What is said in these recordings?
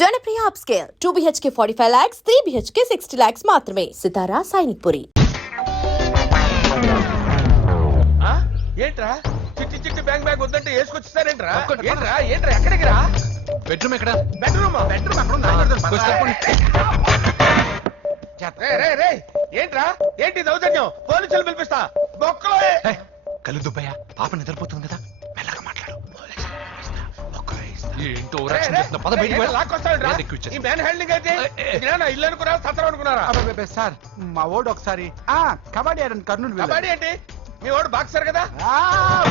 Janapriya upscale 2 BHK 45 lakhs, 3 BHK 60 lakhs మాత్రమే. సితారా సైనిక్పురి. ఏంట్రా చిట్టి చిట్టి బ్యాంక్ బ్యాగ్ వద్దంటే వేసుకొచ్చిస్తారేంట్రా? ఏంట్రా ఏంట్రా ఎక్కడికి రా? బెడ్రూమ్ ఎక్కడ? బెడ్రూమ్ అక్కడ ఉందా? ఏంట్రా ఏంటి దౌర్జన్యం? పోలీసులు పిలిపిస్తా. బొక్కలో కళ్ళు దుబ్బయ్యా, పాప నిద్రపోతుంది కదా, మెల్లగా మాట్లాడు. ఏంటో ఇల్లు అనుకున్నారా సత్రం అనుకున్నారా? సార్ మా ఓడు ఒకసారి కబడ్డీ ఆడని కర్నూలు కబడ్డీ ఏంటి? మీ వాడు బాక్సర్ కదా?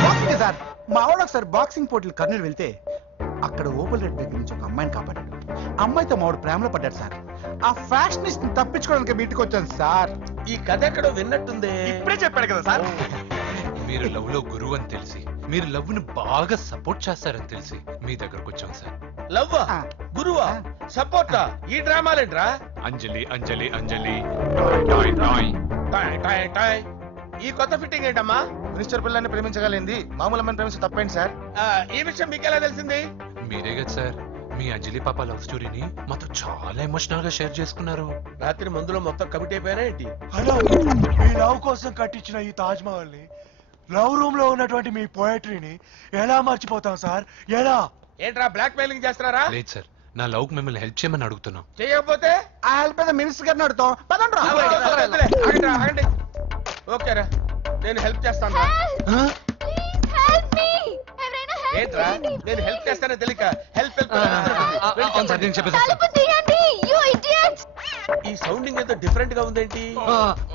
Boxing sir. మా వాడు ఒకసారి బాక్సింగ్ పోటీలు కర్నూలు వెళ్తే అక్కడ ఓపెన్ రెడ్ దగ్గర నుంచి ఒక అమ్మాయిని కాపాడాడు. అమ్మాయితో మా వాడు ప్రేమలో పడ్డాడు సార్. ఆ ఫ్యాషనిస్ట్ తప్పించుకోవడానికి మీటికి వచ్చాను సార్. ఈ కథ ఎక్కడో విన్నట్టుంది. ఇప్పుడే చెప్పాడు కదా సార్. మీరు లవ్ లో గురువు అని తెలిసి, మీరు లవ్ ను బాగా సపోర్ట్ చేస్తారని తెలిసి మీ దగ్గరకు వచ్చాం సార్. లవ్వా గురువా సపోర్టా? ఈ డ్రామాలేంట్రా? అంజలి అంజలి అంజలి టాయ్ టాయ్ టాయ్ టాయ్ టాయ్. ఈ కొత్త ఫిట్టింగ్ ఏంటమ్మా? మినిస్టర్ పిల్లల్ని ప్రేమించగలిగింది మామూలు అమ్మని ప్రేమించి తప్పేంటి సార్? ఈ విషయం మీకు ఎలా తెలిసింది? మీరే కదా సార్ మీ అంజలి పాప లవ్ స్టోరీని మాతో చాలా ఎమోషనల్ గా షేర్ చేసుకున్నారు. రాత్రి మందులో మొత్తం కమిటీ అయిపోయారా ఏంటి? హలో, మీ లవ్ కోసం కట్టించిన ఈ తాజ్ మహల్ ని, లవ్ రూమ్ లో ఉన్నటువంటి మీ పోయట్రీని ఎలా మర్చిపోతాం సార్? ఎలా? ఏంట్రా బ్లాక్ మెయిలింగ్ చేస్తున్నారా? లేదు సార్, నా లవ్ కు మిమ్మల్ని హెల్ప్ చేయమని అడుగుతున్నాం. చేయకపోతే ఆ హెల్ప్ అయితే మినిస్టర్ గారిని అడుగుతాం. పదండి రా. ఆగండి, ఆగండి. ఓకేరా, నేను హెల్ప్ చేస్తాను. ఏంట్రా నేను హెల్ప్ చేస్తానో తెలియక హెల్ప్ ఈ సౌండింగ్ ఏదో డిఫరెంట్ గా ఉందేంటి?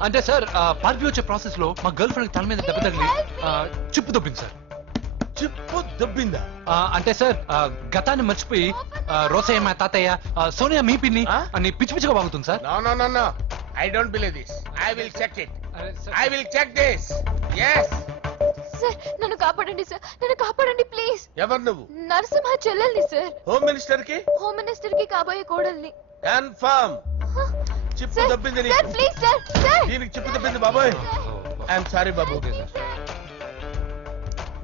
అంటే సార్ పార్టీ వచ్చే ప్రాసెస్ లో మా గర్ల్ ఫ్రెండ్ తల మీద దెబ్బ తగిలి చిప్పు దొబ్బింది సార్. చిప్పు దొబ్బిందా? అంటే సార్ గతాన్ని మర్చిపోయి రోసయ్య మా తాతయ్య సోనియా మీ పిన్ని అని పిచ్చి పిచ్చిగా వాగుతుంది sir. No I don't believe this. I will check it. I will check this. yes sir నన్ను కాపాడండి సార్, నన్ను కాపాడండి ప్లీజ్. ఎవరు నువ్వు? నరసింహ చెల్లెల్ని సార్. హోమ్ మినిస్టర్ కి? హోమ్ మినిస్టర్ కి కాబోయే కోడల్ని. కన్ఫర్మ్ చిప్పు దొబ్బింది సార్ ప్లీజ్ సార్. సార్ దీనికి చిప్పు దొబ్బింది బాబోయ్. ఐఎమ్ సారీ బాబు.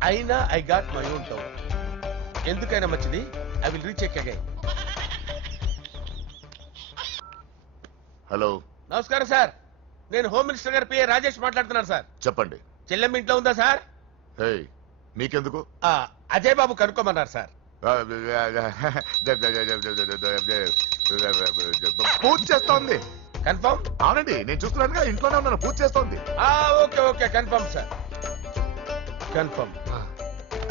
అయినా I got my own town. ఎందుకైనా మంచిది, I will recheck again. Hello, నమస్కారం సార్. నేను హోమ్ మినిస్టర్ గారి పిఏ రాజేష్ మాట్లాడుతున్నాను సార్. చెప్పండి. చెల్లెమ్మ ఇంట్లో ఉందా సార్? హే, మీకెందుకు? అజయ్ బాబు కనుక్కోమన్నారు సార్. పూజ చేస్తోంది. కన్ఫర్మ్? అవునండి, నేను చూస్తున్నానుగా, ఇంట్లోనే ఉన్నాను, పూజ చేస్తోంది. Okay okay confirm sir. Confirm.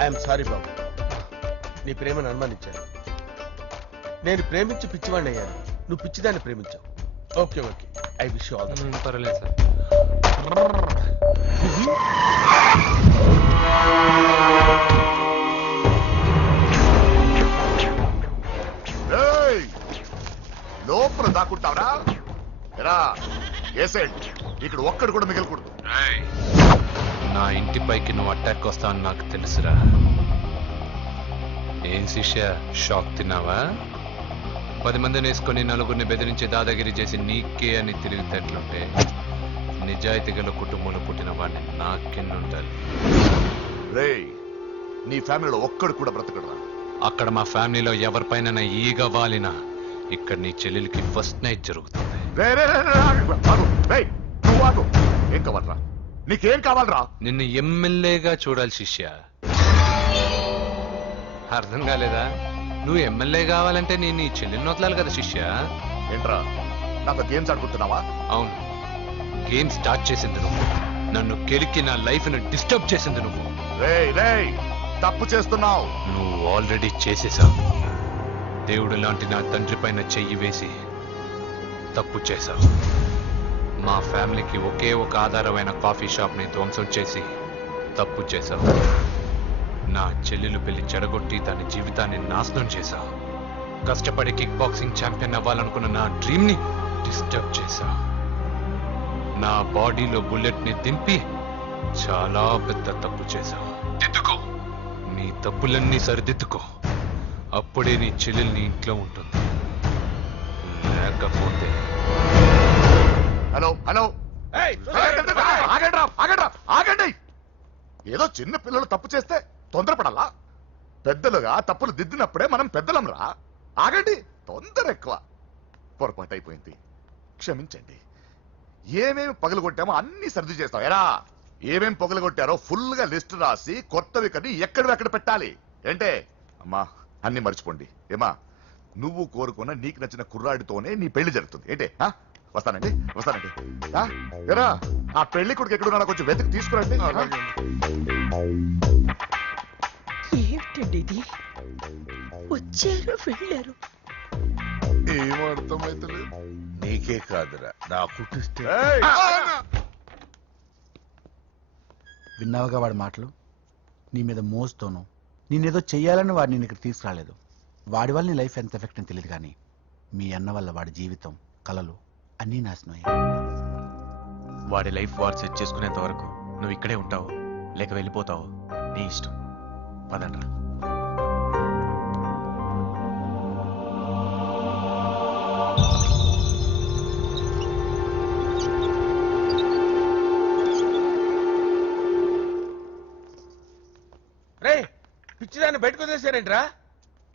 I'm sorry బాబు, నీ ప్రేమను అనుమానించాను. నేను ప్రేమించి పిచ్చివాడిని అయ్యాను, నువ్వు పిచ్చిదాన్ని ప్రేమించావు. Okay okay, I wish you all the best. పర్వాలేదు సార్. లోపల దాక్కుంటావరా? ఎరా ఏసెంట్, ఇక్కడ ఒక్కడు కూడా మిగలకూడదు. నా ఇంటి పైకి నువ్వు అటాక్ వస్తా అని నాకు తెలుసురా. ఏం శిష్య, షాక్ తిన్నావా? 10 మందిని వేసుకొని నలుగురిని బెదిరించి దాదాగిరి చేసి నీకే అని తిరిగితేట్లుంటే నిజాయితీ గల కుటుంబంలో పుట్టిన వాడిని నాకెన్నుంటారు. రే, నీ ఫ్యామిలీలో ఒక్కడు కూడా బ్రతకడరా? అక్కడ మా ఫ్యామిలీలో ఎవరిపైన ఈగ వాలినా ఇక్కడ నీ చెల్లెలికి ఫస్ట్ నైట్ జరుగుతుంది. ఏం కావాలరా? నీకేం కావాలరా? నిన్ను ఎమ్మెల్యేగా చూడాలి శిష్య. అర్థం కాలేదా? నువ్వు ఎమ్మెల్యే కావాలంటే నేను నీ చెల్లెల్ని వదలాలి కదా శిష్య. ఏంట్రా, నాతో గేమ్స్ ఆడుకుంటున్నావా? అవును, గేమ్ స్టార్ట్ చేసింది నువ్వు. నన్ను కెలికి నా లైఫ్ ను డిస్టర్బ్ చేసింది నువ్వు. తప్పు చేస్తున్నావు. నువ్వు ఆల్రెడీ చేసేసావు. దేవుడు లాంటి నా తండ్రి పైన చెయ్యి వేసి తప్పు చేశావు. మా ఫ్యామిలీకి ఒకే ఒక ఆధారమైన కాఫీ షాప్ ని ధ్వంసం చేసి తప్పు చేశావు. నా చెల్లెలు పెళ్లి చెడగొట్టి దాని జీవితాన్ని నాశనం చేశావు. కష్టపడి కిక్ బాక్సింగ్ ఛాంపియన్ అవ్వాలనుకున్న నా డ్రీమ్ ని డిస్టర్బ్ చేశావు. నా బాడీలో బుల్లెట్ ని దింపి చాలా పెద్ద తప్పు చేశావు. దిద్దుకో, నీ తప్పులన్నీ సరిదిద్దుకో. అప్పుడే నీ చెల్లెల్ని ఇంట్లో ఉంటుంది. లేకపోతే హలో హలో, ఆగండి. ఏదో చిన్న పిల్లలు తప్పు చేస్తే తొందరపడాలా? పెద్దలుగా తప్పులు దిద్దినప్పుడే మనం పెద్దలంరా. ఆగండి. తొందర ఎక్కువ. పొరపాటు అయిపోయింది, క్షమించండి. ఏమేమి పగలగొట్టామో అన్ని సర్ది చేస్తాం. ఎరా ఏమేం పగలగొట్టారో ఫుల్ గా లిస్ట్ రాసి కొత్తవి కని ఎక్కడ పెట్టాలి. ఏంటే అమ్మా అన్ని మర్చిపోండి. ఏమా నువ్వు కోరుకున్న నీకు నచ్చిన కుర్రాడితోనే నీ పెళ్లి జరుగుతుంది. ఏంటే వస్తానండి. ఎరా ఆ పెళ్లి కొడుకు ఎక్కడున్నా కొంచెం వెతికి తీసుకురండి. ఏమిటండి ఇది? వచ్చారు వెళ్ళారు. ఏమర్థమైతలేదు. నీకే కాదురా నాకు విన్నావుగా వాడి మాటలు. నీ మీద మోస్తోను నేనేదో చెయ్యాలని వాడిని నేను ఇక్కడ తీసుకురాలేదు. వాడి వల్ల నీ లైఫ్ ఎంత ఎఫెక్ట్ అని తెలియదు, కానీ మీ అన్న వల్ల వాడి జీవితం కలలు అన్నీ నాశనం అయ్యాయి. వాడి లైఫ్ వాడు సెట్ చేసుకునేంత వరకు నువ్వు ఇక్కడే ఉంటావు లేక వెళ్ళిపోతావు, నీ ఇష్టం. పదండ్రా. రే పిచ్చిదాన్ని బయటకు వదిలేసారేంట్రా?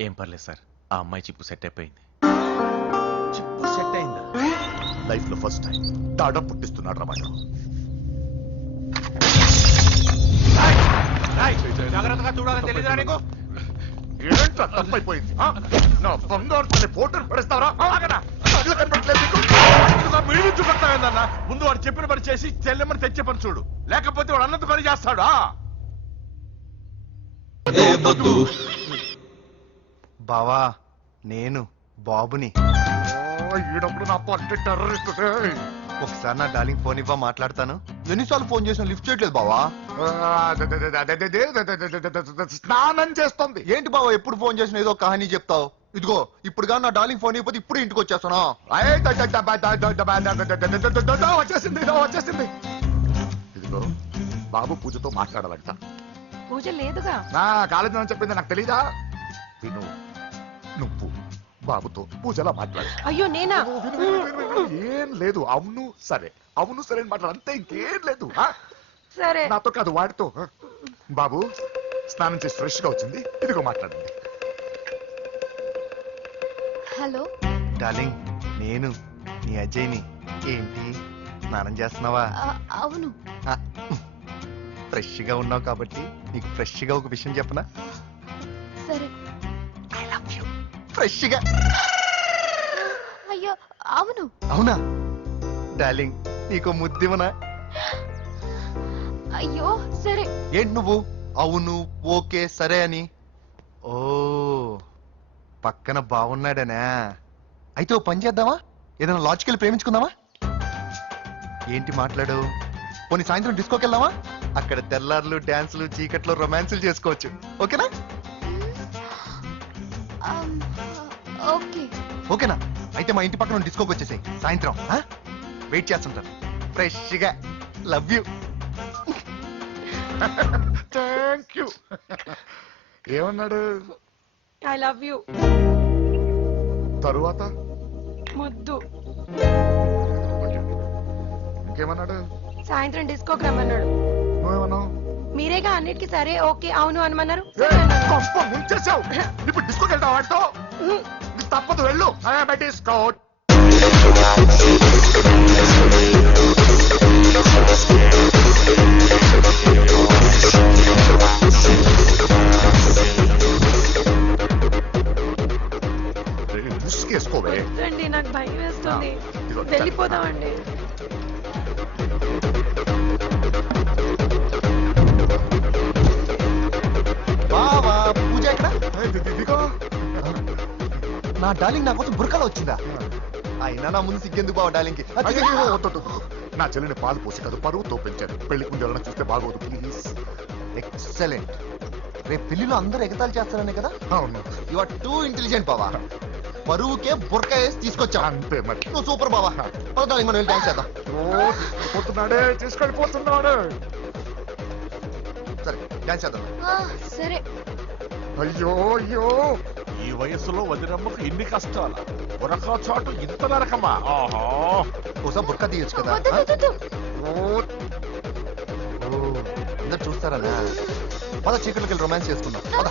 ఏం పర్లేదు సార్, ఆ అమ్మాయి చిప్పు సెట్ అయిపోయింది. చిప్పు సెట్ అయిందా? లైఫ్ లో ఫస్ట్ టైం తాడ పుట్టిస్తున్నాడు రా వాడు. జాగ్రత్తగా చూడాలని తెలియదా నీకు? ఏంట్రా తప్పైపోయింది? నా బంగారు తల్లి ఫోటోలు పడేస్తావరా? చూపెడతావేందన్నా? ముందు వాడు చెప్పిన పని చేసి చెల్లెమ్మని తెచ్చే పని చూడు, లేకపోతే వాడు అన్నది పని చేస్తాడా? బావా నేను బాబుని. ఈడప్పుడు నా పట్టి టెర్రరిస్ట్. ఒకసారి నా డార్లింగ్ ఫోన్ ఇవ్వ, మాట్లాడతాను. ఎన్నిసార్లు ఫోన్ చేసిన లిఫ్ట్ చేయట్లేదు బావా. స్నానం చేస్తుంది. ఏంటి బావా ఎప్పుడు ఫోన్ చేసిన ఏదో కహానీ చెప్తావు? ఇదిగో ఇప్పుడు కానీ నా డార్లింగ్ ఫోన్ ఇవ్వకపోతే ఇప్పుడు ఇంటికి వచ్చేస్తాను. వచ్చేసింది. ఇదిగో బాబు పూజతో మాట్లాడాలంట. పూజ లేదుగా. నా కాలేజీ అని చెప్పింది నాకు తెలీదా? విను, నువ్వు బాబుతో పూజలా మాట్లాడు. అయ్యో నేనా? ఏం లేదు. అవును సరే అని మాట్లాడు, అంతే, ఇంకేం లేదు. సరే. నాతో కాదు వాడితో. బాబు స్నానం చేసి ఫ్రెష్ గా వచ్చింది, ఇదిగో మాట్లాడండి. హలో డార్లింగ్ నేను నీ అజయ్ని. ఏంటి స్నానం చేస్తున్నావా? అవును. ఫ్రెష్ గా ఉన్నావు కాబట్టి నీకు ఫ్రెష్ గా ఒక విషయం చెప్పనా? సరే. I love you. ఫ్రెష్ గా. అయ్యో అవును. అవునా డార్లింగ్ నీకు ముద్దివనా? అయ్యో సరే. ఏంటి నువ్వు అవును ఓకే సరే అని? ఓ పక్కన బాగున్నాడనా? అయితే ఓ పని చేద్దామా? ఏదైనా లాజికల్ ప్రేమించుకుందామా? ఏంటి మాట్లాడు? పోనీ సాయంత్రం డిస్కోకి వెళ్దామా? అక్కడ తెల్లార్లు డాన్సులు చీకట్లో రొమాన్సులు చేసుకోవచ్చు. ఓకేనా? ఓకే. ఓకేనా? అయితే మా ఇంటి పక్కన డిస్కోకి వచ్చేసాయి సాయంత్రం. వెయిట్ చేస్తుంటాను ఫ్రెష్ గా. Love you. Thank you. ఏమన్నాడు? I love you. తరువాత ముద్దు. ఇంకేమన్నాడు? సాయంత్రం డిస్కోకి రమ్మన్నాడు. నువ్వేమన్నావు? మీరేగా అన్నిటికీ సరే ఓకే అవును అనమన్నారు. ముంచేసావు. ఇప్పుడు డిస్కోకి వెళ్తావు వాడితో? తప్పదు, వెళ్ళు. డిస్కో. చూసుకోవే. నాకు భయం వేస్తుంది. ఇదిగో, వెళ్ళిపోదామండి. బావా పూజ ఎక్కడ? ఇదిగో. నా డార్లింగ్ నా కోసం బుర్కలో వచ్చిందా? అయినా నా ముందు సిగ్గెందుకు బావ డార్లింగ్ కి? అయ్యో, వద్దు. నా చెల్లిని పాలు పోసి కాదు పరువుతో పెంచాను. పెళ్లి ముందు ఎవరైనా చూస్తే బాగోదు ప్లీజ్. ఎక్సలెంట్. రేపు పెళ్లిలో అందరూ ఎగతాళి చేస్తారనే కదా? అవును, యు ఆర్ టూ ఇంటెలిజెంట్ బావా. పరువుకే బుర్క వేసి తీసుకొచ్చా. అంతే మరి. నువ్వు సూపర్ బావా. డార్లింగ్ మనం వెళ్ళి డాన్స్ చేద్దాం. పోతున్నాడే, తీసుకెళ్ళిపోతున్నాడు. సరే డాన్స్ చేద్దాం. సరే. అయ్యో అయ్యో, ఈ వయసులో వదినమ్మకు ఇన్ని కష్టాలు, ఒరకా చాటు ఇంత నరకమా? ఆహా, ఒకసారి బుర్క తీయచ్చు కదా? వద్దు, వద్దు, వద్దు. ఓ, అందరు చూస్తారనా పద చీకట్లకి వెళ్ళి రొమాన్స్ చేసుకుందాం పద.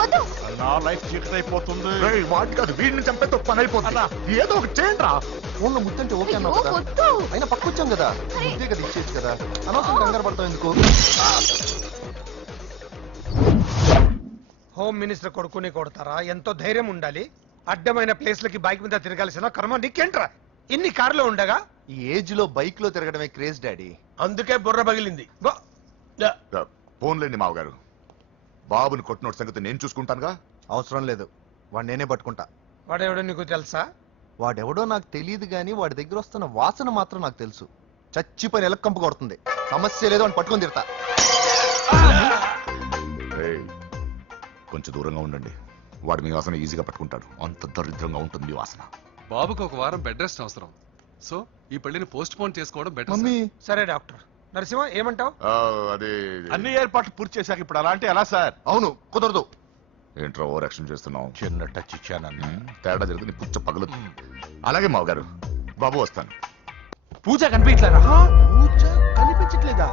వద్దు. నా లైఫ్ చీకట్ అయిపోతుంది వాటి కాదు వీడిని చంపేతో పని అయిపోతుంది ఏదో ఒకటి చేయండి రా. ఫోన్లో ముద్దంటే ఓకే అన్నావు అయ్యో, కదా వద్దు. అయినా పక్కొచ్చాం కదా ముద్దే కదా ఇచ్చేయచ్చు కదా అనవసరం కంగారు పడతాం ఎందుకు. హోమ్ మినిస్టర్ కొడుకుని కొడతారా? ఎంతో ధైర్యం ఉండాలి. అడ్డమైన ప్లేస్లకి బైక్ మీద తిరగాల్సిన కర్మ నీకేంట్రా? ఇన్ని కార్లో ఉండగా ఈ ఏజ్ లో బైక్ లో తిరగడమే క్రేజ్ డాడీ. అందుకే బుర్ర పగిలింది. ఫోన్లేండి మావగారు బాబుని కొట్టినోటి సంగతి నేను చూసుకుంటానుగా. అవసరం లేదు వాడు నేనే పట్టుకుంటా. వాడెవడో నీకు తెలుసా? వాడెవడో నాకు తెలియదు కానీ వాడి దగ్గర వస్తున్న వాసన మాత్రం నాకు తెలుసు. చచ్చిపోయిన ఎలక కంపు కొడుతుంది. సమస్య లేదు అని పట్టుకొని తిడతా. ఏయ్, కొంచెం దూరంగా ఉండండి. వాడు మీ వాసన ఈజీగా పట్టుకుంటాడు. అంత దరిద్రంగా ఉంటుంది మీ వాసన. బాబుకి ఒక వారం బెడ్ రెస్ట్ అవసరం. సో ఈ పెళ్లిని పోస్ట్ పోన్ చేసుకోవడం బెటర్. మమ్మీ సరే డాక్టర్ నరసింహ ఏమంటావు? అదే అన్ని ఏర్పాట్లు పూర్తి చేశాక ఇప్పుడు అలాంటి ఎలా సార్? అవును కుదరదు. ఏంట్రా ఓవర్ యాక్షన్ చేస్తున్నావు? చిన్న టచ్ ఇచ్చానన్న. తేడా జరిగితే నీ పుచ్చ పగలు. అలాగే మావగారు బాబు వస్తాను. పూజ కనిపించలేరా? పూజ కనిపించట్లేదా?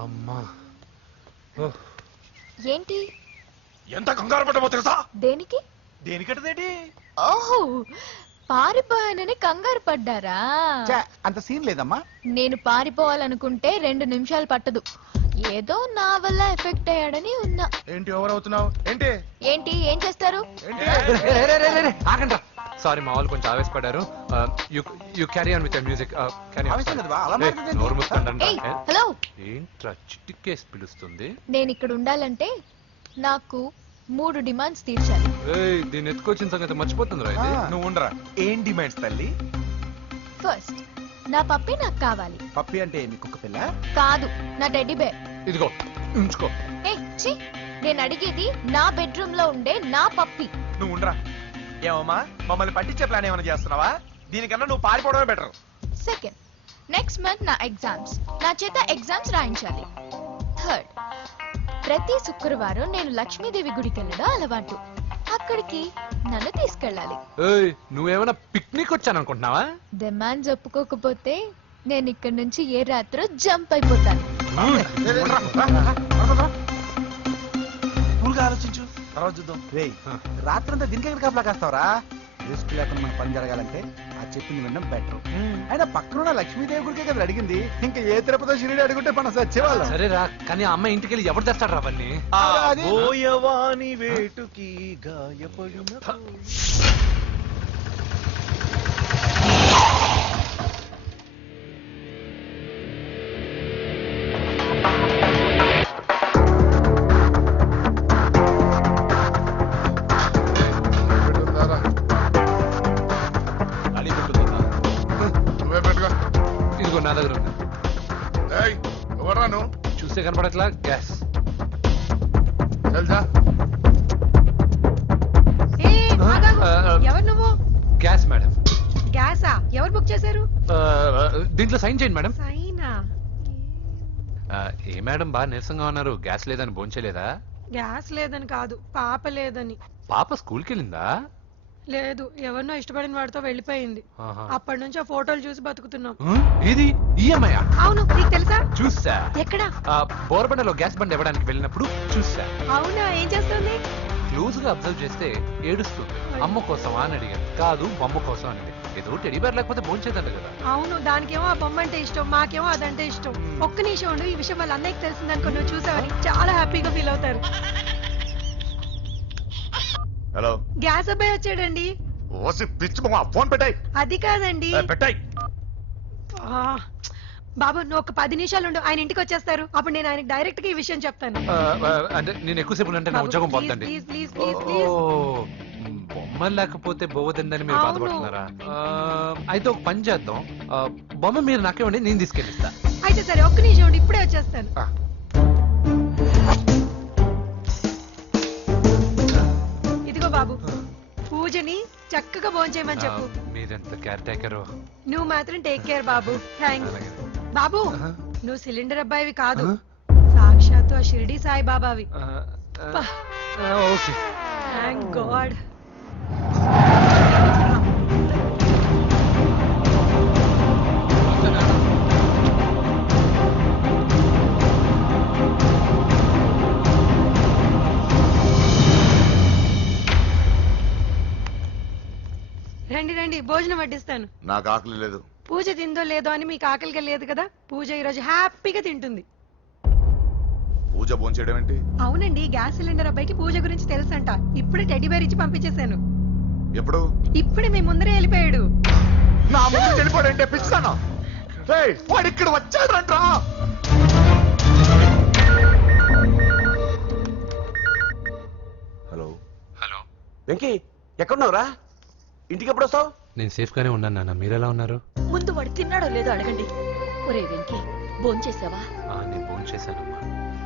అమ్మా ఏంటి? ఎంత కంగారు పడ్డమో తెలుసా? దేనికి? దేనికంటదేంటి? ఓహో, పారిపోయానని కంగారు పడ్డారా? ఛే, అంత సీన్ లేదమ్మా. నేను పారిపోవాలనుకుంటే 2 నిమిషాలు పట్టదు. ఏదో నా వల్ల ఎఫెక్ట్ అయ్యాడని ఉన్నా. ఏంటి ఓవర్ అవుతున్నావు? ఏంటి ఏంటి ఏం చేస్తారు? ఆగండి. సారీ మా వాళ్ళు కొంచెం ఆవేశపడ్డారు. You carry on with music. ఆవేశం లేదు బా, అలా మాట్లాడేది. నోరు మూసుకోండి. ఏయ్, హలో. ఏంట్రా చిటికేసి పిలుస్తుంది? నేను ఇక్కడ ఉండాలంటే నాకు 3 డిమాండ్స్ తీర్చాలి. ఏయ్, దీన్ని ఎత్తుకొచ్చిన సంగతి మర్చిపోతుందిరా ఇది. నువ్వు ఉండరా. ఏం డిమాండ్స్ తల్లి? ఫస్ట్, నా పప్పి నాకు కావాలి. పప్పి అంటే మీ కుక్క పిల్ల? కాదు, నా టెడ్డీ బేర్. ఇదిగో ఉంచుకో. ఛీ, నేను అడిగేది నా బెడ్రూమ్ లో ఉండే నా పప్పి. నువ్వు ఉండరా. ఏమమ్మా మమ్మల్ని పట్టించే ప్లాన్ ఏమైనా చేస్తున్నావా? దీనికన్నా నువ్వు పారిపోవడమే బెటర్. సెకండ్, నెక్స్ట్ మంత్ నా ఎగ్జామ్స్. నా చేత ఎగ్జామ్స్ రాయించాలి. థర్డ్, ప్రతి శుక్రవారం నేను లక్ష్మీదేవి గుడికి వెళ్ళడం అలవాటు. అక్కడికి నన్ను తీసుకెళ్ళాలి. ఏయ్, నువ్వేమైనా పిక్నిక్ వచ్చాననుకుంటున్నావా? డిమాండ్స్ ఒప్పుకోకపోతే నేను ఇక్కడ నుంచి ఏ రాత్రో జంప్ అయిపోతాను. కూల్గా ఆలోచించు, తర్వాత చూద్దాం. రేయ్, రాత్రంతా దీనికి ఎక్కడ కాపలా కాస్తావరా? రిస్క్ లేకుండా మన పని జరగాలంటే ఆ చెప్పింది వినడం బెటర్. అయినా పక్కన లక్ష్మీదేవి గుడికే కదా అడిగింది. ఇంకా ఏ తిరుపతి షిరిడి అడుగుంటే మనం సచ్చేవాళ్ళం. సరేరా, కానీ ఆ అమ్మాయి ఇంటికి వెళ్ళి ఎవరు తెస్తాడు రా అవన్నీ? అది- బోయవాని వేటుకి గాయపడిన నువ్వే పెట్టుకో. ఇదిగో నా దగ్గర ఉంది. ఏయ్, ఎవడ్రా నువ్వు? చూస్తే కనపడట్లా? గ్యాస్. తెలుసా? ఎవరు నువ్వు? Gas madam. గ్యాసా? ఎవరు బుక్ చేశారు? దీంట్లో సైన్ చేయండి మేడం. సైనా? ఏ మేడం బాగా నీరసంగా ఉన్నారు? గ్యాస్ లేదని భోంచలేదా? గ్యాస్ లేదని కాదు, పాప లేదని. పాప స్కూల్కి వెళ్ళిందా? లేదు, ఎవరినో ఇష్టపడిన వాడితో వెళ్ళిపోయింది. ఆహా. అప్పటి నుంచి ఆ ఫోటోలు చూసి బతుకుతున్నాం. ఇది ఈఎంఐ అవును, నీకు తెలుసా? చూసా. ఎక్కడ? బోర్బండలో గ్యాస్ బండ్ ఇవ్వడానికి వెళ్ళినప్పుడు చూసా. అవునా, ఏం చేస్తుంది? క్లోజ్ గా అబ్జర్వ్ చేస్తే ఏడుస్తుంది. అమ్మ కోసమా అని అడిగాను. కాదు, బొమ్మ కోసం అని. ఏదో టెడీ బేర్ లేకపోతే భోంచేదంట కదా. అవును, దానికేమో ఆ బొమ్మ అంటే ఇష్టం, మాకేమో అదంటే ఇష్టం. ఒక్క నిమిషం ఉండు, ఈ విషయం వాళ్ళ అన్నయ్యకి తెలిసిందనుకో, నువ్వు చూసావని చాలా హ్యాపీగా ఫీల్ అవుతారు. హలో, గ్యాస్ అబ్బాయి వచ్చాడండి. ఓసి పిచ్చి మొహం, ఫోన్ పెట్టాయి. అది కాదండి. పెట్టాయి. ఆ, బాబు నువ్వు ఒక 10 నిమిషాలు ఉండు, ఆయన ఇంటికి వచ్చేస్తారు. అప్పుడు నేను ఆయనకి డైరెక్ట్ గా ఈ విషయం చెప్తాను. అంటే నేను ఎక్కువసేపు అంటే నా ఉద్యోగం పోతుంది. Please please please please. బొమ్మ లేకపోతే బోవదండి మీరు అవును. బాధపడుతున్నారా? అయితే ఒక పని చేద్దాం. బొమ్మ మీరు నాకేమండి, నేను తీసుకెళ్ళిస్తా. అయితే సరే, ఒక్క నిమిషం ఉండు, ఇప్పుడే వచ్చేస్తాను. ఇదిగో బాబు, పూజని చక్కగా భోంచేయమని చెప్పు. మీరెంత కేర్ టేకరు. నువ్వు మాత్రం టేక్ కేర్ బాబు. థ్యాంక్స్ బాబు. నువ్వు సిలిండర్ అబ్బాయివి కాదు, సాక్షాత్తు ఆ షిరిడి సాయి బాబావి. ఓకే. Thank God. రండి రండి భోజనం వడ్డిస్తాను. నాకు ఆకలి లేదు. పూజ తిందో లేదో అని మీకు ఆకలిగా లేదు కదా, పూజ ఈరోజు హ్యాపీగా తింటుంది. పూజ భోంచేయడం ఏంటి? అవునండి, గ్యాస్ సిలిండర్ అబ్బాయికి పూజ గురించి తెలుసంట. ఇప్పుడే టెడ్డీ బేర్ ఇచ్చి పంపించేశాను. ఎప్పుడు? ఇప్పుడే మీ ముందరే వెళ్ళిపోయాడు. నా ముందు చెడిపోడంటే పిచ్చుతాను. వాడు ఇక్కడ వచ్చాడంట్రా. హలో హలో, వెంకీ, ఎక్కడున్నావురా? ఇంటికి ఎప్పుడు వస్తావు? నేను సేఫ్ గానే ఉన్నాను నాన్న, మీరెలా ఉన్నారు? ముందు వాడు తిన్నాడో లేదో అడగండి. ఒరే వెంకీ, భోంచేసావా? నేను ఫోన్ చేశానమ్మా.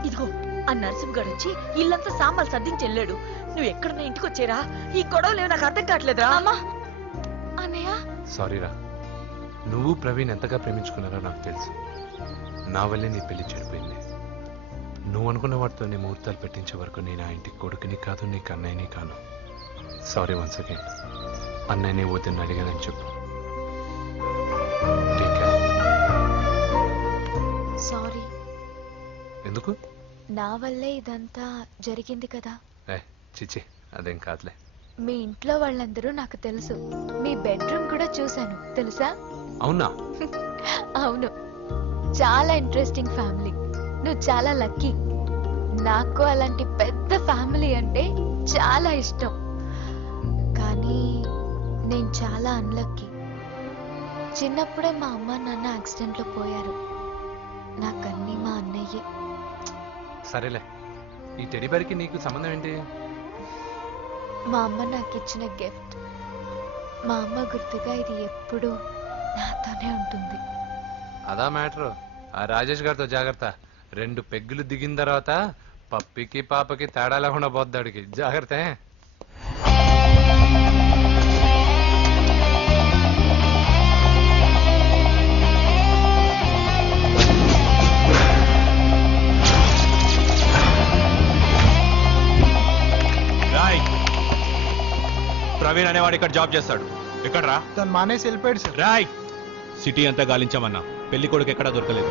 ఇదిగో ఆ నరసింహగాడు వచ్చి ఇల్లంతా సామాన్లు సర్దించి వెళ్ళాడు. నువ్వు ఎక్కడున్నా ఇంటికి వచ్చేరా. ఈ గొడవలేవు నాకు అర్థం కావట్లేదురా. అమ్మా అన్నయ్య, సారీరా, నువ్వు ప్రవీణ్ ఎంతగా ప్రేమించుకున్నారో నాకు తెలుసు. నా వల్లే నీ పెళ్లి చెడిపోయింది. నువ్వు అనుకున్న వాటితో నీ ముహూర్తాలు పెట్టించే వరకు నేను ఆ ఇంటికి కొడుకుని కాదు, నీకు అన్నయ్యని కాను. Sorry once again. అన్నయ్యని వద్దని అడిగానని చెప్పు. Take care. సారీ. ఎందుకు? నా వల్లే ఇదంతా జరిగింది కదా. చిచి, అదేం కాదులే. మీ ఇంట్లో వాళ్ళందరూ నాకు తెలుసు. మీ బెడ్రూమ్ కూడా చూశాను, తెలుసా? అవునా? అవును, చాలా ఇంట్రెస్టింగ్ ఫ్యామిలీ. నువ్వు చాలా లక్కీ. నాకు అలాంటి పెద్ద ఫ్యామిలీ అంటే చాలా ఇష్టం. కానీ నేను చాలా అన్లక్కీ. చిన్నప్పుడే మా అమ్మ నాన్న యాక్సిడెంట్ లో పోయారు. నాకన్నీ మా అన్నయ్యే. సరేలే, ఈ టెడీబేర్కి నీకు సంబంధం ఏంటి? మా అమ్మ నాకు ఇచ్చిన గిఫ్ట్. మా అమ్మ గుర్తుగా ఇది ఎప్పుడూ నాతోనే ఉంటుంది. అదా మ్యాటర్. ఆ రాజేష్ గారితో జాగ్రత్త. 2 పెగ్గులు దిగిన తర్వాత పప్పికి పాపకి తేడా లేకుండా పోద్దాడికి. జాగ్రత్త. ప్రవీణ్ అనేవాడు ఇక్కడ జాబ్ చేస్తాడు. ఎక్కడ్రా? తను మానేసి వెళ్ళిపోయాడు సార్. రాయ్, సిటీ అంతా గాలించామన్నా, పెళ్లి కొడుకు ఎక్కడా దొరకలేదు.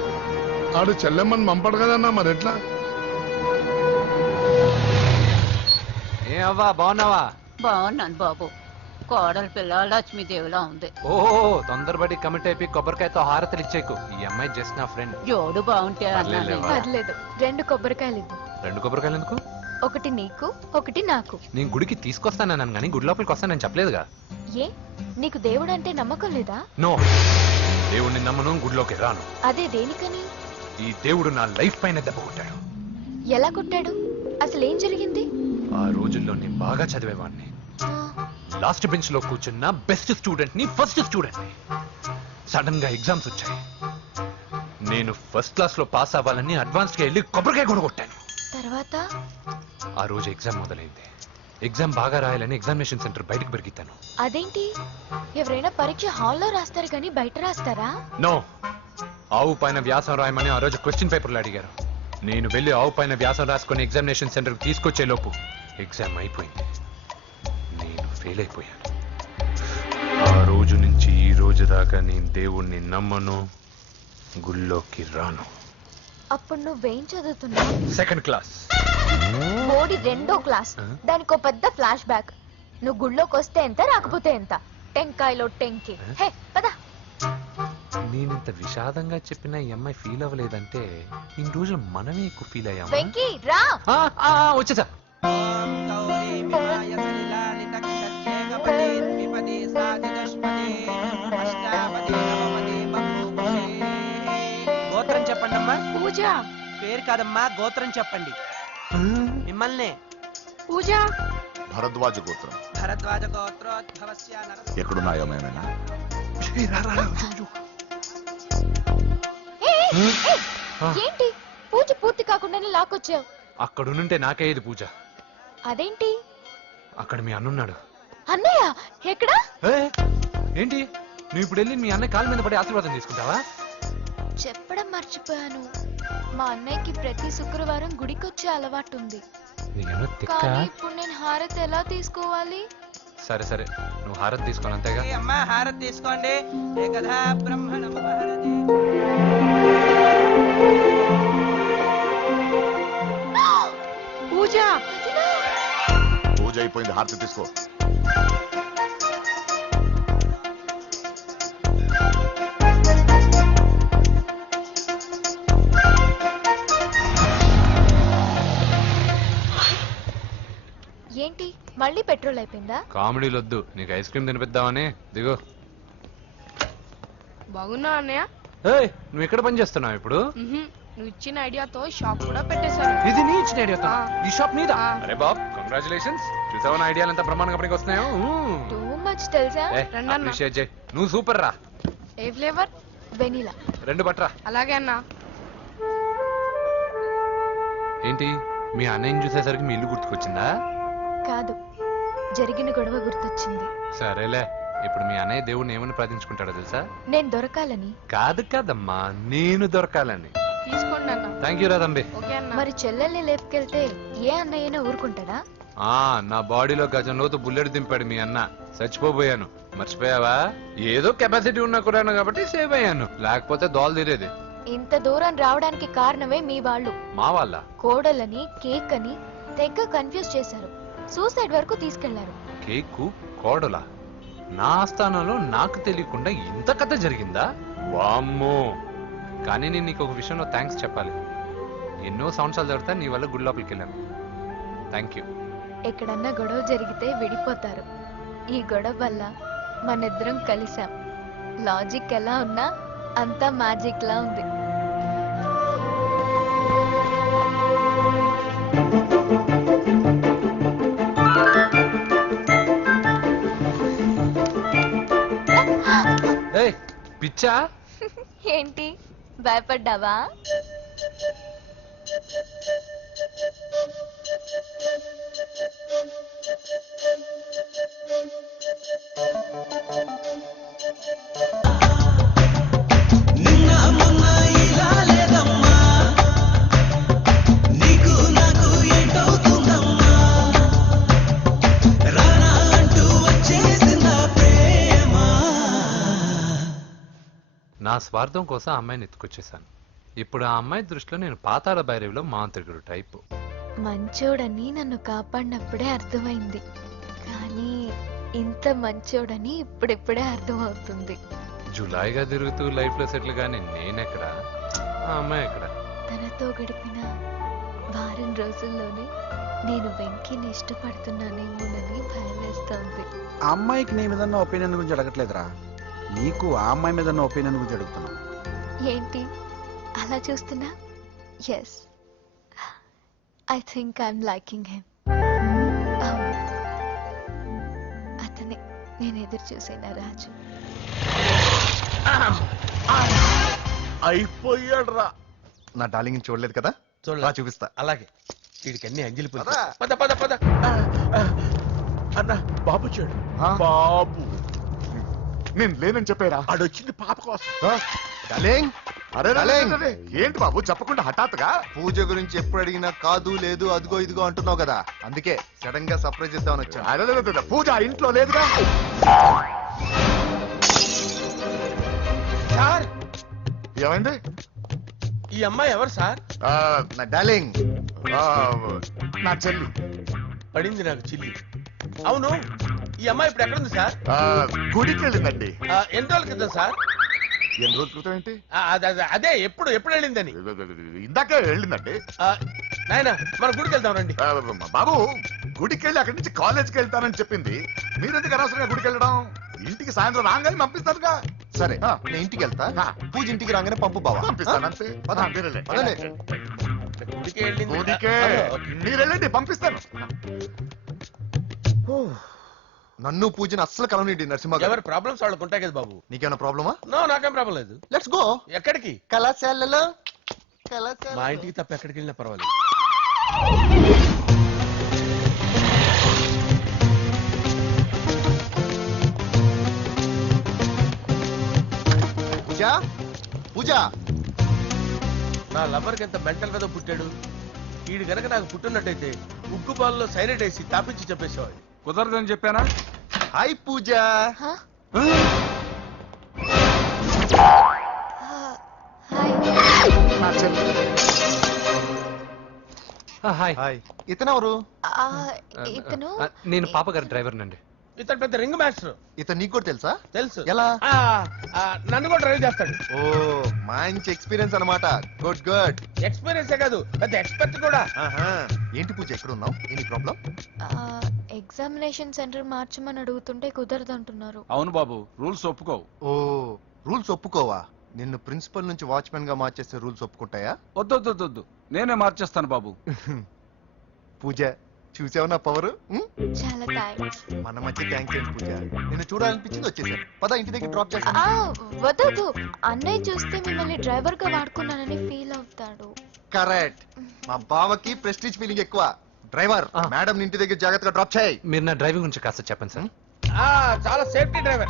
ఆడు చెల్లెమ్మని పంపడు కదన్నా, మరి ఎట్లా? ఏ అవ్వా, బాగున్నావా? బాగున్నాను బాబు. కోడలి పిల్ల లక్ష్మీదేవిలా ఉంది. ఓహో, తొందరపడి కమిట్ అయిపోయి కొబ్బరికాయతో హారతలు ఇచ్చేకు. ఈ అమ్మాయి జస్ట్ నా ఫ్రెండ్. జోడు బాగుంటే పర్లేదులే. పర్లేదు, 2 కొబ్బరికాయలు ఇవ్వు. 2 కొబ్బరికాయలు ఎందుకు? ఒకటి నీకు, ఒకటి నాకు. నేను గుడికి తీసుకొస్తానన్నాను కానీ గుడి లోపలికి వస్తానని చెప్పలేదుగా. ఏ, నీకు దేవుడు అంటే నమ్మకం లేదా? నో, దేవుడిని నమ్మను, గుడిలోకి రాను. అదే దేనికని? ఈ దేవుడు నా లైఫ్ పైన దెబ్బ కొట్టాడు. ఎలా కొట్టాడు? అసలు ఏం జరిగింది? ఆ రోజుల్లో నేను బాగా చదివేవాడిని. లాస్ట్ బెంచ్ లో కూర్చున్న బెస్ట్ స్టూడెంట్ ని, ఫస్ట్ స్టూడెంట్ ని. సడన్ గా ఎగ్జామ్స్ వచ్చాయి. నేను ఫస్ట్ క్లాస్ లో పాస్ అవ్వాలని అడ్వాన్స్ గా వెళ్ళి కొబ్బరికాయ కూడా కొట్టాను. తర్వాత? ఆ రోజు ఎగ్జామ్ మొదలైంది. ఎగ్జామ్ బాగా రాయాలని ఎగ్జామినేషన్ సెంటర్ బయటకు పెరిగితాను. అదేంటి, ఎవరైనా పరీక్ష హాల్లో రాస్తారు కానీ బయట రాస్తారా? నో, ఆవు పైన వ్యాసం రాయమని ఆ రోజు క్వశ్చన్ పేపర్లు అడిగారు. నేను వెళ్ళి ఆవు పైన వ్యాసం రాసుకుని ఎగ్జామినేషన్ సెంటర్ తీసుకొచ్చే లోపు ఎగ్జామ్ అయిపోయింది. నేను ఫెయిల్ అయిపోయాను. ఆ రోజు నుంచి ఈ రోజు దాకా నేను దేవుణ్ణి నమ్మను, గుళ్ళోకి రాను. అప్పుడు నువ్వేం చదువుతున్నావు? Second class. బోడి 2వ క్లాస్. దానికో పెద్ద ఫ్లాష్ బ్యాక్. నువ్వు గుళ్ళోకి వస్తే ఎంత, రాకపోతే ఎంత. టెంకాయలో టెంకి. హే పద. నేనింత విషాదంగా చెప్పిన ఈ అమ్మాయి ఫీల్ అవ్వలేదంటే ఇన్ని రోజులు మనమే ఎక్కువ ఫీల్ అయ్యాము. వెంకీ రా. వచ్చేసా. గోత్రం చెప్పండి అమ్మా. పూజ. పేరు కాదమ్మా, గోత్రం చెప్పండి. మిమ్మల్ని. పూజ. భరద్వాజ గోత్రం. భరద్వాజ గోత్రోద్భవస్య నర. ఎక్కడున్నాయో మేమైనా? ఏంటి పూజ పూర్తి కాకుండానే లాక్కొచ్చావు? అక్కడుంటే నాకే ఇది పూజ. అదేంటి? అక్కడ మీ అన్నున్నాడు. అన్నయ్య ఎక్కడా? ఏంటి, నువ్వు ఇప్పుడు వెళ్ళి మీ అన్నయ్య కాళ్ళ మీద పడి ఆశీర్వాదం తీసుకుంటావా? చెప్పడం మర్చిపోయాను. మా అన్నయ్యకి ప్రతి శుక్రవారం గుడికొచ్చే అలవాటు ఉంది. కానీ ఇప్పుడు నేను హారతి ఎలా తీసుకోవాలి? సరే సరే, నువ్వు హారతి తీసుకోవాలి అంతేగా. అమ్మా హారతి తీసుకోండి. ఏకదా బ్రహ్మణం హారతి. పూజ. పూజ అయిపోయింది, హారతి తీసుకో. ఏంటి మళ్ళీ పెట్రోల్ అయిపోయిందా? కామెడీలు వద్దు, నీకు ఐస్ క్రీమ్ తినిపిద్దామని. దిగు. బాగున్నా అన్నయ్య. ఏయ్, నువ్వు ఎక్కడ పని చేస్తున్నావు ఇప్పుడు? నువ్వు ఇచ్చిన ఐడియాతో షాప్ కూడా పెట్టేశాను. ఇది నీ ఇచ్చిన ఐడియా? ఈ షాప్ నీదా? ఆ. అరే బాబ్, కంగ్రాచులేషన్స్. చూసావా నా ఐడియాలు ఎంత బ్రహ్మాండంగా పనికి వస్తున్నాయో? టూ మచ్ తెలుసా? అప్రిషియేట్ చేయి. నువ్వు సూపర్ రా. ఏ ఫ్లేవర్? వెనీలా. 2 బట్రా. అలాగే అన్నా. ఏంటి, మీ అన్నయ్యని చూసేసరికి మీ ఇల్లు గుర్తుకొచ్చిందా? కాదు, జరిగిన గొడవ గుర్తొచ్చింది. సరేలే, ఇప్పుడు మీ అన్నయ్య దేవుడిని ఏమని ప్రార్థించుకుంటాడో తెలుసా? నేను దొరకాలని. కాదు కాదమ్మా, నేను దొరకాలని. తీసుకోండి అన్న. థ్యాంక్ యూ రా తంబి. ఓకే అన్న. మరి చెల్లెల్ని లేపుకెళ్తే ఏ అన్నయ్యైనా ఊరుకుంటాడా? నా బాడీలో గజం లోతు బుల్లెట్ దింపాడు మీ అన్న. చచ్చిపోబోయాను. మర్చిపోయావా? ఏదో కెపాసిటీ ఉన్నా కూడా కాబట్టి సేవ్ అయ్యాను, లేకపోతే దోలు తీరేది. ఇంత దూరం రావడానికి కారణమే మీ వాళ్ళు. మా వాళ్ళ కోడలని కేక్ అని తెగ కన్ఫ్యూజ్ చేశారు. సూసైడ్ వరకు తీసుకెళ్లారు. కేకు కోడలా? నా ఆస్థానంలో నాకు తెలియకుండా ఇంత కథ జరిగిందా? వామ్మో. కానీ నేను నీకు ఒక విషయంలో థ్యాంక్స్ చెప్పాలి. ఎన్నో సంవత్సరాలు జరుగుతా నీ వల్ల గుడి లోపలికి వెళ్ళాను. Thank you. ఎక్కడన్నా గొడవ జరిగితే విడిపోతారు. ఈ గొడవ వల్ల మనిద్దరం కలిసాం. లాజిక్ ఎలా ఉన్నా అంతా మ్యాజిక్ లా ఉంది. ఏయ్, పిచ్చా? ఏంటి భయపడ్డావా? నా స్వార్థం కోసం ఆ అమ్మాయిని ఎత్తుకొచ్చేసాను. ఇప్పుడు ఆ అమ్మాయి దృష్టిలో నేను పాతాళ భైరవిలో మాంత్రికుడు టైపు. మంచోడని నన్ను కాపాడినప్పుడే అర్థమైంది, కానీ ఇంత మంచోడని ఇప్పుడిప్పుడే అర్థమవుతుంది. జులాయిగా తిరుగుతూ లైఫ్ లో సెటిల్ గానీ నేనెక్కడ, ఆ అమ్మాయి ఎక్కడ? తనతో గడిపిన వారం రోజుల్లోనే నేను వెంకీని ఇష్టపడుతున్నానేమోనని భయం వేస్తోంది. ఆ అమ్మాయికి నీ మీద ఉన్న ఒపీనియన్ గురించి అడగట్లేదురా, నీకు ఆ అమ్మాయి మీద ఉన్న ఒపీనియన్ గురించి అడుగుతున్నావు. ఏంటి అలా చూస్తున్నా? Yes, I think I'm liking him. అతనే నేను ఎదురు చూసిన రాజు. అయిపోయాడు రా. నా డార్లింగ్ చూడలేదు కదా, రా చూపిస్తా. అలాగే. వీడికి అన్ని అంజలి పూలు. పద పద పద. అన్న బాబు చూడు. బాబు నేను లేనని చెప్పారా? ఆడొచ్చింది పాప కోసం. డార్లింగ్, అరే డార్లింగ్. ఏంటి బాబు చెప్పకుండా హఠాత్తుగా? పూజ గురించి ఎప్పుడు అడిగినా కాదు లేదు అదిగో ఇదిగో అంటున్నావు కదా, అందుకే సడన్ గా సర్ప్రైజ్ ఇద్దామని వచ్చాను. అరే పూజ ఇంట్లో లేదుగా. సార్, ఏమైంది? ఈ అమ్మాయి ఎవరు సార్? నా డార్లింగ్, నా చెల్లి. పడింది నాకు చిల్లి. అవును, ఈ అమ్మాయి ఇప్పుడు ఎక్కడ ఉంది సార్? గుడికి వెళ్ళిందండి. ఎన్ని రోజుల క్రితం సార్? ఎన్ని రోజుల క్రితం ఏంటి? అదే ఎప్పుడు వెళ్ళిందని. ఇందాకే వెళ్ళిందండి. నాయన మన గుడికి వెళ్దాం రండి. బాబు, గుడికి వెళ్ళి అక్కడి నుంచి కాలేజ్కి వెళ్తానని చెప్పింది. మీరెందుకు అనవసరంగా గుడికి వెళ్ళడం? ఇంటికి సాయంత్రం రాగానే పంపిస్తానుగా. సరే నేను ఇంటికి వెళ్తా, పూజ ఇంటికి రాగానే పంపు బావా. పంపిస్తానంతే. గుడికి వెళ్ళింది. గుడికే మీరు వెళ్ళండి, పంపిస్తాను. నన్ను పూజను అస్సలు కలవనిండి నరసింహ. ఎవరి ప్రాబ్లమ్స్ వాళ్ళకు ఉంటాయి కదా బాబు. నీకేమైనా ప్రాబ్లమా? నో, నాకేం ప్రాబ్లం లేదు. Let's go. ఎక్కడికి? కళాశాలలో. మా ఇంటికి తప్ప ఎక్కడికి వెళ్ళినా పర్వాలేదు. పూజ, పూజ. నా లవర్కి ఎంత మెంటల్ మీద పుట్టాడు. వీడు గనక నాకు పుట్టినట్టయితే ఉగ్గు పాలలో సైలెంట్ వేసి తాపించి చెప్పేసేవాడు. కుదరదని చెప్పానా? హాయ్ పూజ. హాయ్. హాయ్. ఇతనెవరు? ఇతను నేను పాప గారి డ్రైవర్ నండి. ఇతను పెద్ద రింగ్ మాస్టర్. ఇతను నీకు కూడా తెలుసా? తెలుసు. ఎలా? నన్ను కూడా డ్రైవ్ చేస్తాడు. ఓ మంచి ఎక్స్పీరియన్స్ అన్నమాట. Good good. ఎక్స్పీరియన్సే కాదు, పెద్ద ఎక్స్పర్ట్ కూడా. ఏంటి పూజ ఎక్కడ ఉన్నావు? Any problem? ఎగ్జామినేషన్ సెంటర్ మార్చమని అడుగుతుంటే కుదరదంటున్నారు. అవును బాబు, రూల్స్ ఒప్పుకోవు. ఓ రూల్స్ ఒప్పుకోవా? నిన్ను ప్రిన్సిపల్ నుంచి వాచ్మెన్ గా మార్చేస్తే రూల్స్ ఒప్పుకుంటాయా? వద్దు, నేనే మార్చేస్తాను బాబు. పూజ చూసావు నా పవర్? చాలా థ్యాంక్స్. మన మధ్య థ్యాంక్స్ ఏంటి పూజ? నేను చూడాలనిపించింది వచ్చేసాను. పద ఇంటి దగ్గర డ్రాప్ చేస్తాను. వద్దు, అన్నయ్య చూస్తే మిమ్మల్ని డ్రైవర్ గా వాడుకున్నానని ఫీల్ అవుతాడు. కరెక్ట్. మా బావకి ప్రెస్టీజ్ ఫీలింగ్ ఎక్కువ. డ్రైవర్, మేడం ఇంటి దగ్గర జాగ్రత్తగా డ్రాప్ చేయి. మీరు నా డ్రైవింగ్ గురించి కాస్త చెప్పండి సార్. చాలా సేఫ్టీ డ్రైవర్.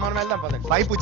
మనం వెళ్దాం పదండి. బై పూజ.